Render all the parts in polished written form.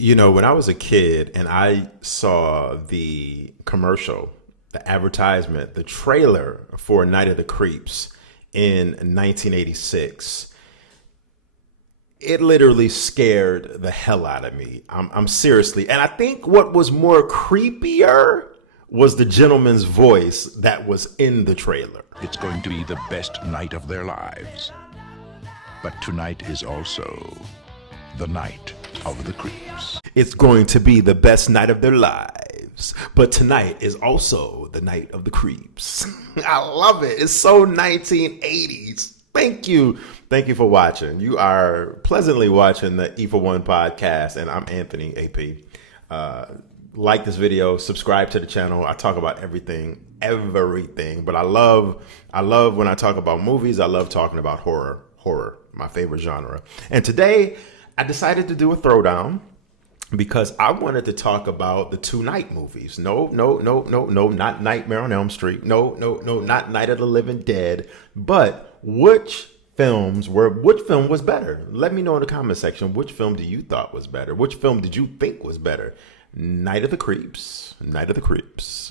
You know, when I was a kid and I saw the commercial, the advertisement, the trailer for Night of the Creeps in 1986, it literally scared the hell out of me. I'm seriously. And I think what was more creepier was the gentleman's voice that was in the trailer. It's going to be the best night of their lives. But tonight is also the night of the creeps. It's going to be the best night of their lives. But tonight is also the night of the creeps. I love it. It's so 1980s. Thank you. Thank you for watching. You are pleasantly watching the E for One podcast, and I'm Anthony AP. Like this video, subscribe to the channel. I talk about everything, but I love when I talk about movies. I love talking about horror, my favorite genre. And today I decided to do a throwdown because I wanted to talk about the two Night movies. No, not Nightmare on Elm Street. No, not Night of the Living Dead. But which film was better? Let me know in the comment section. Which film do you thought was better? Which film did you think was better? Night of the Creeps,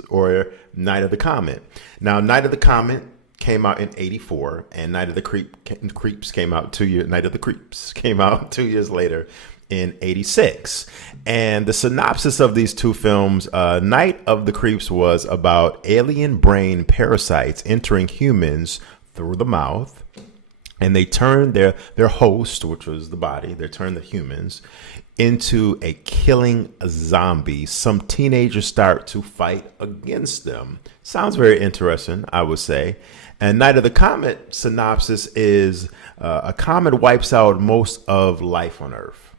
or Night of the Comet. Now, Night of the Comet came out in '84, and Night of the Creeps came out 2 years. Night of the Creeps came out 2 years later in '86. And the synopsis of these two films, Night of the Creeps was about alien brain parasites entering humans through the mouth. And they turned their host, which was the body, they turned the humans into a killing zombie. Some teenagers start to fight against them. Sounds very interesting, I would say. And Night of the Comet synopsis is a comet wipes out most of life on Earth,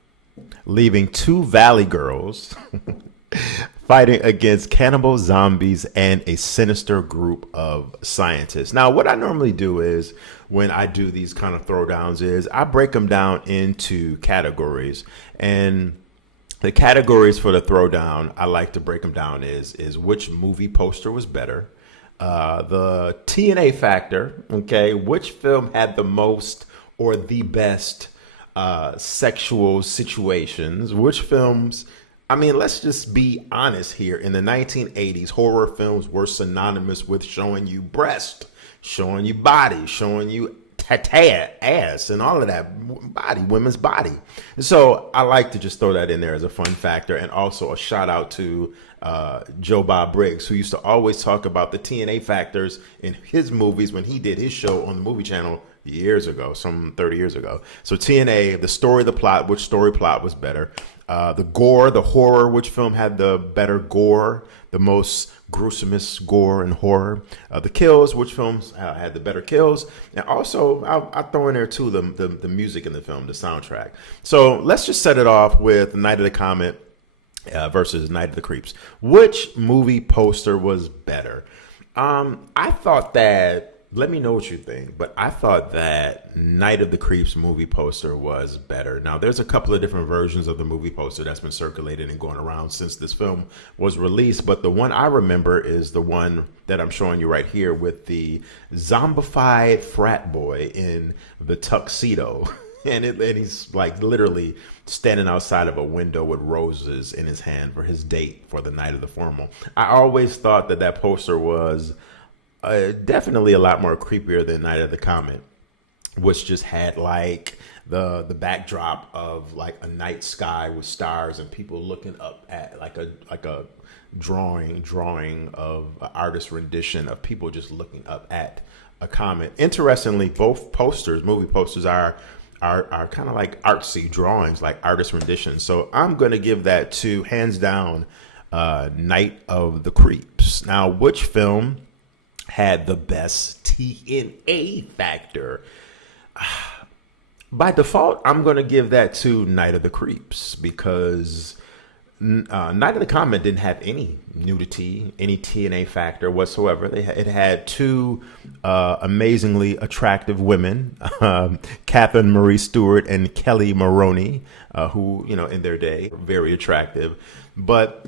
leaving two valley girls fighting against cannibal zombies and a sinister group of scientists. Now, what I normally do is when I do these kind of throwdowns is I break them down into categories. And the categories for the throwdown, I like to break them down is which movie poster was better, the TNA Factor, okay, which film had the most or the best sexual situations, which films, I mean, let's just be honest here. In the 1980s, horror films were synonymous with showing you breast, showing you body, showing you ass, and all of that body, women's body. So I like to just throw that in there as a fun factor, and also a shout out to Joe Bob Briggs, who used to always talk about the TNA factors in his movies when he did his show on the movie channel years ago, some 30 years ago. So TNA, the story, the plot, which story plot was better? The gore, the horror, which film had the better gore, the most gruesomest gore and horror? The kills, which films had the better kills? And also, I'll throw in there too the music in the film, the soundtrack. So let's just set it off with Night of the Comet versus Night of the Creeps. Which movie poster was better? I thought that, let me know what you think, but I thought that Night of the Creeps movie poster was better. Now, there's a couple of different versions of the movie poster that's been circulated and going around since this film was released, but the one I remember is the one that I'm showing you right here with the zombified frat boy in the tuxedo. And he's like literally standing outside of a window with roses in his hand for his date for the night of the formal. I always thought that poster was definitely a lot more creepier than Night of the Comet, which just had like the backdrop of like a night sky with stars and people looking up at like a drawing of an artist rendition of people just looking up at a comet. Interestingly, both movie posters are kind of like artsy drawings, like artist renditions. So I'm going to give that to, hands down, Night of the Creeps. Now, which film had the best TNA factor? By default, I'm going to give that to Night of the Creeps because Night of the Comet didn't have any nudity, any TNA factor whatsoever. It had two amazingly attractive women, Catherine Marie Stewart and Kelly Maroney, who, in their day, very attractive. But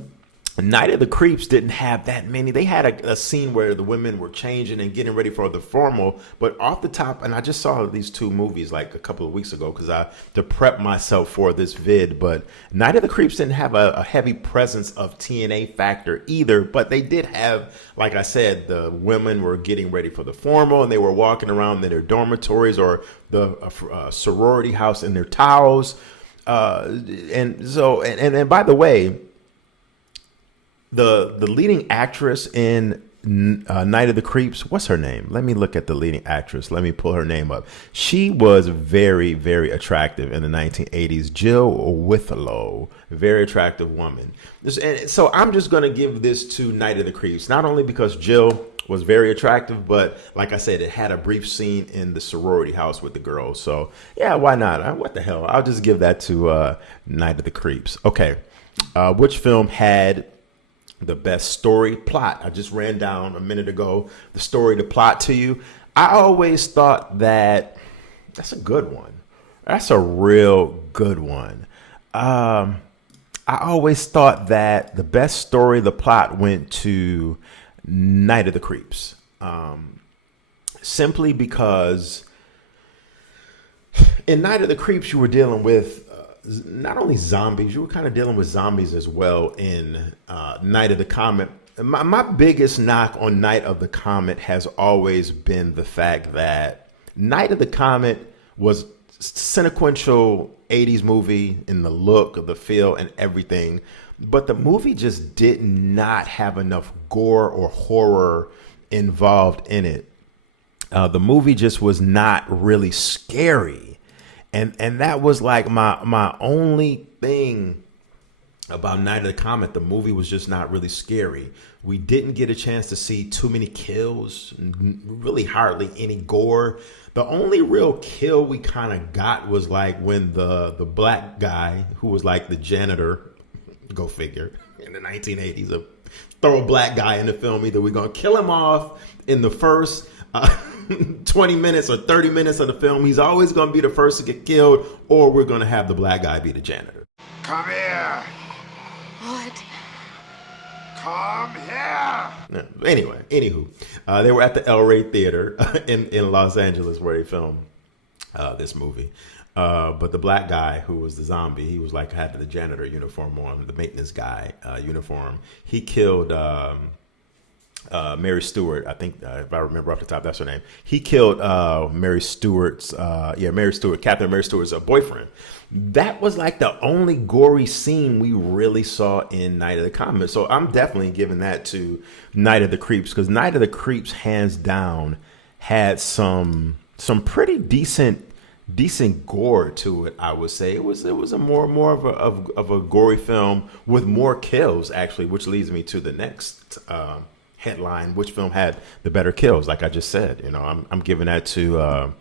Night of the Creeps didn't have that many. They had a scene where the women were changing and getting ready for the formal, but off the top, and I just saw these two movies like a couple of weeks ago because I to prep myself for this vid. But Night of the Creeps didn't have a heavy presence of TNA Factor either, but they did have, like I said, the women were getting ready for the formal and they were walking around in their dormitories or the sorority house in their towels. And by the way, the leading actress in Night of the Creeps, what's her name? Let me look at the leading actress. Let me pull her name up. She was very, very attractive in the 1980s. Jill Withlow, very attractive woman. And so I'm just going to give this to Night of the Creeps, not only because Jill was very attractive, but like I said, it had a brief scene in the sorority house with the girls. So yeah, why not? What the hell? I'll just give that to Night of the Creeps. Okay. Which film had the best story plot? I just ran down a minute ago the story, the plot to you. I always thought that's a good one. That's a real good one. I always thought that the best story, the plot went to Night of the Creeps. Simply because in Night of the Creeps, you were dealing with not only zombies, you were kind of dealing with zombies as well in Night of the Comet. My biggest knock on Night of the Comet has always been the fact that Night of the Comet was sequential 80s movie in the look, the feel, and everything. But the movie just did not have enough gore or horror involved in it. The movie just was not really scary. And that was like my only thing about Night of the Comet. The movie was just not really scary. We didn't get a chance to see too many kills, really hardly any gore. The only real kill we kind of got was like when the black guy who was like the janitor, go figure, in the 1980s, throw a black guy in the film. Either we're going to kill him off in the first 20 minutes or 30 minutes of the film, he's always going to be the first to get killed, or we're going to have the black guy be the janitor. Come here! What? Come here! Anyway, anywho, they were at the El Rey Theater in Los Angeles where they filmed this movie. But the black guy who was the zombie, he was like had the janitor uniform on, the maintenance guy uniform. He killed Mary Stewart, I think, if I remember off the top, that's her name. He killed Captain Mary Stewart's boyfriend. That was like the only gory scene we really saw in Night of the Comet. So I'm definitely giving that to Night of the Creeps, because Night of the Creeps, hands down, had some pretty decent gore to it. I would say it was a more of a gory film with more kills, actually, which leads me to the next headline: which film had the better kills? Like I just said, I'm giving that to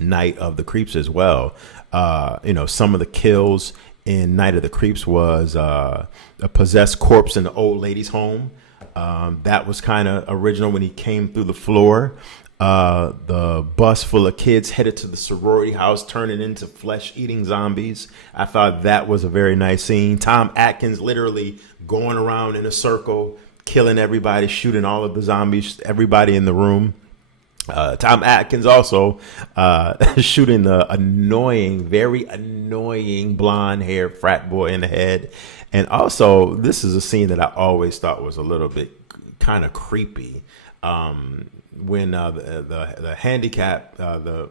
Night of the Creeps as well. Some of the kills in Night of the Creeps was a possessed corpse in the old lady's home. That was kind of original when he came through the floor. The bus full of kids headed to the sorority house, turning into flesh-eating zombies. I thought that was a very nice scene. Tom Atkins literally going around in a circle, killing everybody, shooting all of the zombies, everybody in the room. Tom Atkins also shooting the very annoying blonde-haired frat boy in the head. And also, this is a scene that I always thought was a little bit kind of creepy. When the handicap, the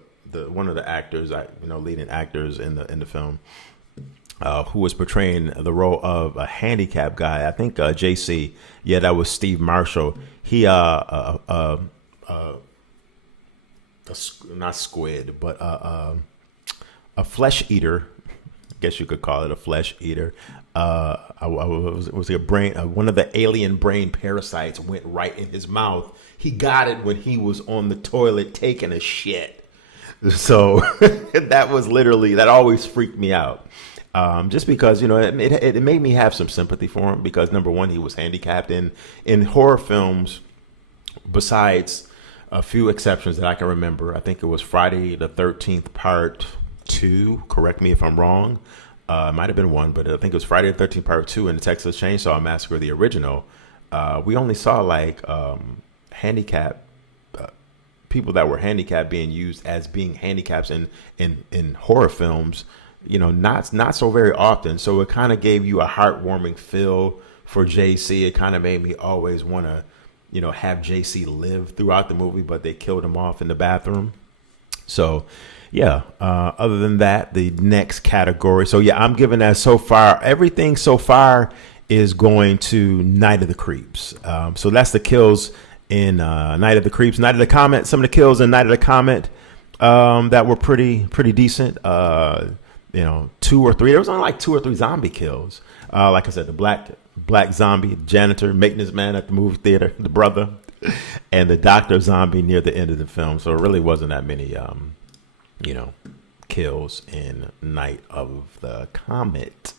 one of the actors, leading actors in the film, who was portraying the role of a handicapped guy, I think JC, yeah, that was Steve Marshall. He not squid, but a flesh eater. I guess you could call it a flesh eater. It was a brain. One of the alien brain parasites went right in his mouth. He got it when he was on the toilet taking a shit. So that was literally, that always freaked me out. Just because, it made me have some sympathy for him, because number one, he was handicapped. In horror films, besides a few exceptions that I can remember, I think it was Friday the 13th Part 2, correct me if I'm wrong. It might have been one, but I think it was Friday the 13th Part 2 and the Texas Chainsaw Massacre, the original. We only saw like handicap people that were handicapped being used as being handicaps in horror films, not so very often. So it kind of gave you a heartwarming feel for JC. It kind of made me always want to, have JC live throughout the movie, but they killed him off in the bathroom. So, yeah, other than that, the next category. So, yeah, I'm giving that so far. Everything so far is going to Night of the Creeps. So that's the kills in Night of the Creeps. Night of the Comet. Some of the kills in Night of the Comet that were pretty decent. 2 or 3. There was only like 2 or 3 zombie kills. Like I said, the black zombie, janitor, maintenance man at the movie theater, the brother, and the doctor zombie near the end of the film. So it really wasn't that many, kills in Night of the Comet.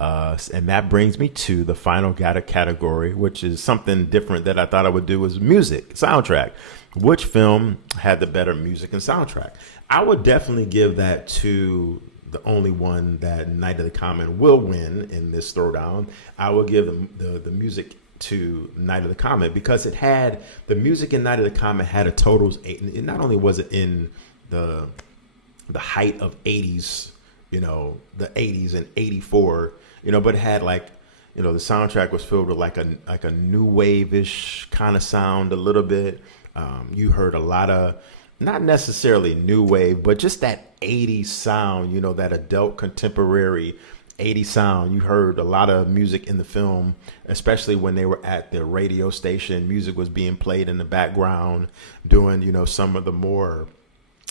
And that brings me to the final category, which is something different that I thought I would do, was music, soundtrack. Which film had the better music and soundtrack? I would definitely give that to the only one that Night of the Comet will win in this throwdown. I will give the music to Night of the Comet because it had the music in Night of the Comet had a totals 8. And not only was it in the height of 80s, the 80s and 84, but it had like, the soundtrack was filled with like a new wave-ish kind of sound a little bit. You heard a lot of, not necessarily new wave, but just that 80s sound, that adult contemporary 80s sound. You heard a lot of music in the film, especially when they were at the radio station. Music was being played in the background doing, some of the more,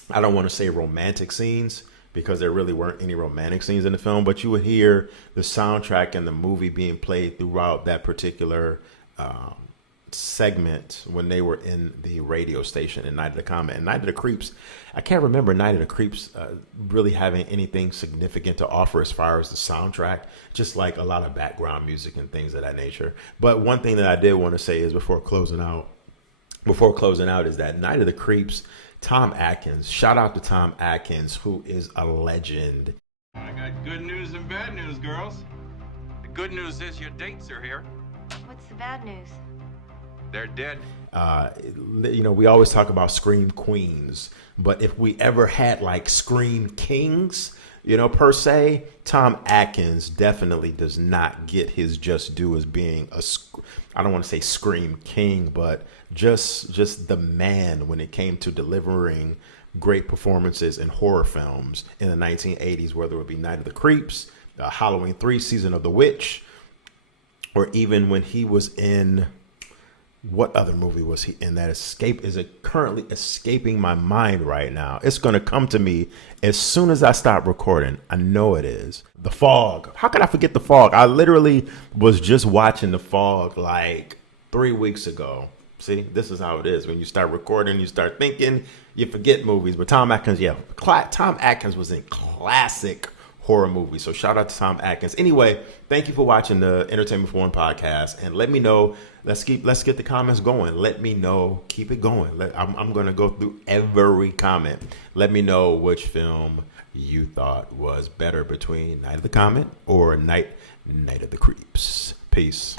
I don't want to say romantic scenes, because there really weren't any romantic scenes in the film, but you would hear the soundtrack and the movie being played throughout that particular segment when they were in the radio station in Night of the Comet. And Night of the Creeps, I can't remember Night of the Creeps really having anything significant to offer as far as the soundtrack, just like a lot of background music and things of that nature. But one thing that I did want to say is before closing out is that Night of the Creeps, Tom Atkins, shout out to Tom Atkins, who is a legend. I got good news and bad news, girls. The good news is your dates are here. What's the bad news? They're dead. We always talk about Scream Queens, but if we ever had like Scream Kings, per se, Tom Atkins definitely does not get his just due as being I don't want to say Scream King, but just the man when it came to delivering great performances in horror films in the 1980s, whether it be Night of the Creeps, Halloween 3, Season of the Witch, or even when he was in, what other movie was he in that is currently escaping my mind right now? It's going to come to me as soon as I stop recording. I know it is. The Fog. How could I forget The Fog? I literally was just watching The Fog like 3 weeks ago. See, this is how it is. When you start recording, you start thinking, you forget movies. But Tom Atkins, Tom Atkins was in classic horror movies. So shout out to Tom Atkins. Anyway, thank you for watching the Entertainment for One podcast. And let me know, let's get the comments going. Let me know, keep it going. I'm going to go through every comment. Let me know which film you thought was better between Night of the Comet or Night of the Creeps. Peace.